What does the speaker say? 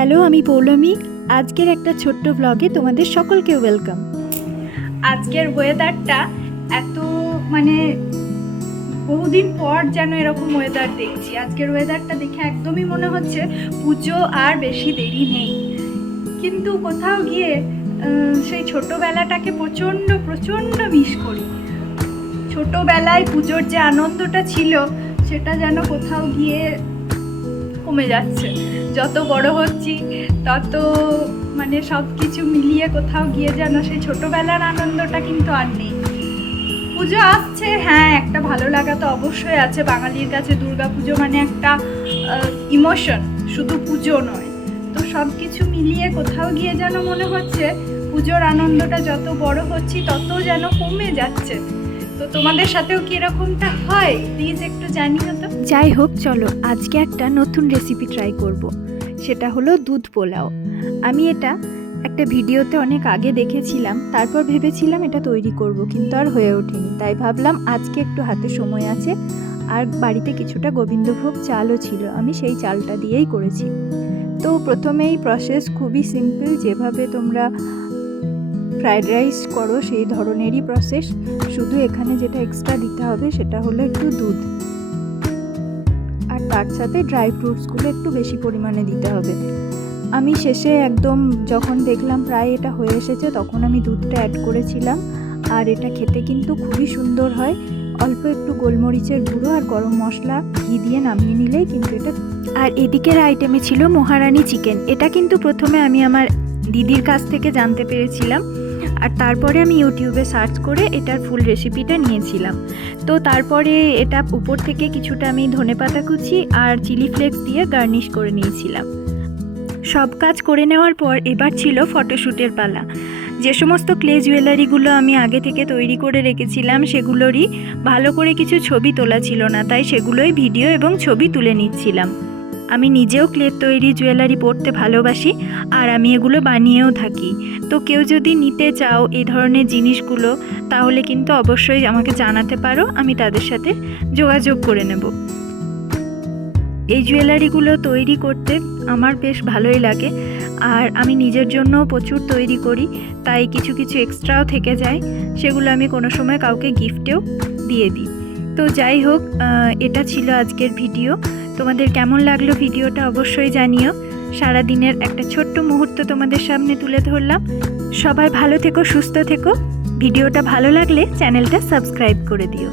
Hello, আমি পৌলমী। আজকের একটা ছোট্ট ব্লগে তোমাদের সকলকে ওয়েলকাম। আজকের ওয়েদারটা এত বহুদিন পর যেন এরকম ওয়েদার দেখছি। আজকের ওয়েদারটা দেখে একদমই মনে হচ্ছে পুজো আর বেশি দেরি নেই। কিন্তু কোথাও গিয়ে সেই ছোটোবেলাটাকে প্রচণ্ড প্রচণ্ড মিস করি। ছোটোবেলায় পুজোর যে আনন্দটা ছিল সেটা যেন কোথাও গিয়ে কমে যাচ্ছে। যত বড় হচ্ছি তত সব কিছু মিলিয়ে কোথাও গিয়ে যেন সেই ছোটোবেলার আনন্দটা কিন্তু আর নেই। পুজো আসছে, হ্যাঁ, একটা ভালো লাগা তো অবশ্যই আছে। বাঙালির কাছে দুর্গা পুজো একটা ইমোশন, শুধু পুজো নয়। তো সব কিছু মিলিয়ে কোথাও গিয়ে যেন মনে হচ্ছে পুজোর আনন্দটা যত বড় হচ্ছি তত যেন কমে যাচ্ছে। তো তোমাদের সাথেও কি এরকমটা হয়? প্লিজ একটু জানিও তো। যাই হোক, চলো আজকে একটা নতুন রেসিপি ট্রাই করব। সেটা হলো দুধ পোলাও। আমি এটা একটা ভিডিওতে অনেক আগে দেখেছিলাম, তারপর ভেবেছিলাম এটা তৈরি করব, কিন্তু আর হয়ে ওঠেনি। তাই ভাবলাম আজকে একটু হাতে সময় আছে, আর বাড়িতে কিছুটা গোবিন্দভোগ চালও ছিল, আমি সেই চালটা দিয়েই করেছি। তো প্রথমেই প্রসেস খুবই সিম্পল, যেভাবে তোমরা ফ্রাইড রাইস করো সেই ধরনেরই প্রসেস। শুধু এখানে যেটা এক্সট্রা দিতে হবে সেটা হলো একটু দুধ, আর তার সাথে ড্রাই ফ্রুটসগুলো একটু বেশি পরিমাণে দিতে হবে। আমি শেষে একদম যখন দেখলাম প্রায় এটা হয়ে এসেছে তখন আমি দুধটা অ্যাড করেছিলাম। আর এটা খেতে কিন্তু খুবই সুন্দর হয়। অল্প একটু গোলমরিচের গুঁড়ো আর গরম মশলা ঘি দিয়ে নামিয়ে নিলেই কিন্তু এটা। আর এদিকের আইটেমে ছিল মহারানী চিকেন। এটা কিন্তু প্রথমে আমি আমার দিদির কাছ থেকে জানতে পেরেছিলাম, আর তারপরে আমি ইউটিউবে সার্চ করে এটার ফুল রেসিপিটা নিয়েছিলাম। তো তারপরে এটা উপর থেকে কিছুটা আমি ধনেপাতা কুচি আর চিলি ফ্লেক্স দিয়ে গার্নিশ করে নিয়েছিলাম। সব কাজ করে নেওয়ার পর এবার ছিল ফটোশ্যুটের পালা। যে সমস্ত ক্লে জুয়েলারিগুলো আমি আগে থেকে তৈরি করে রেখেছিলাম সেগুলোরই ভালো করে কিছু ছবি তোলা ছিল না, তাই সেগুলোই ভিডিও এবং ছবি তুলে নিচ্ছিলাম। আমি নিজেও ক্লের তৈরি জুয়েলারি পরতে ভালোবাসি, আর আমি এগুলো বানিয়েও থাকি। তো কেউ যদি নিতে চাও এই ধরনের জিনিসগুলো, তাহলে কিন্তু অবশ্যই আমাকে জানাতে পারো, আমি তাদের সাথে যোগাযোগ করে নেব। এই জুয়েলারিগুলো তৈরি করতে আমার বেশ ভালোই লাগে, আর আমি নিজের জন্যও প্রচুর তৈরি করি, তাই কিছু কিছু এক্সট্রাও থেকে যায়, সেগুলো আমি কোনো সময় কাউকে গিফটেও দিয়ে দিই। তো যাই হোক, এটা ছিল আজকের ভিডিও। তোমাদের কেমন লাগলো ভিডিওটা অবশ্যই জানিও। সারাদিনের একটা ছোট্ট মুহূর্ত তোমাদের সামনে তুলে ধরলাম। সবাই ভালো থেকো, সুস্থ থেকো। ভিডিওটা ভালো লাগলে চ্যানেলটা সাবস্ক্রাইব করে দিও।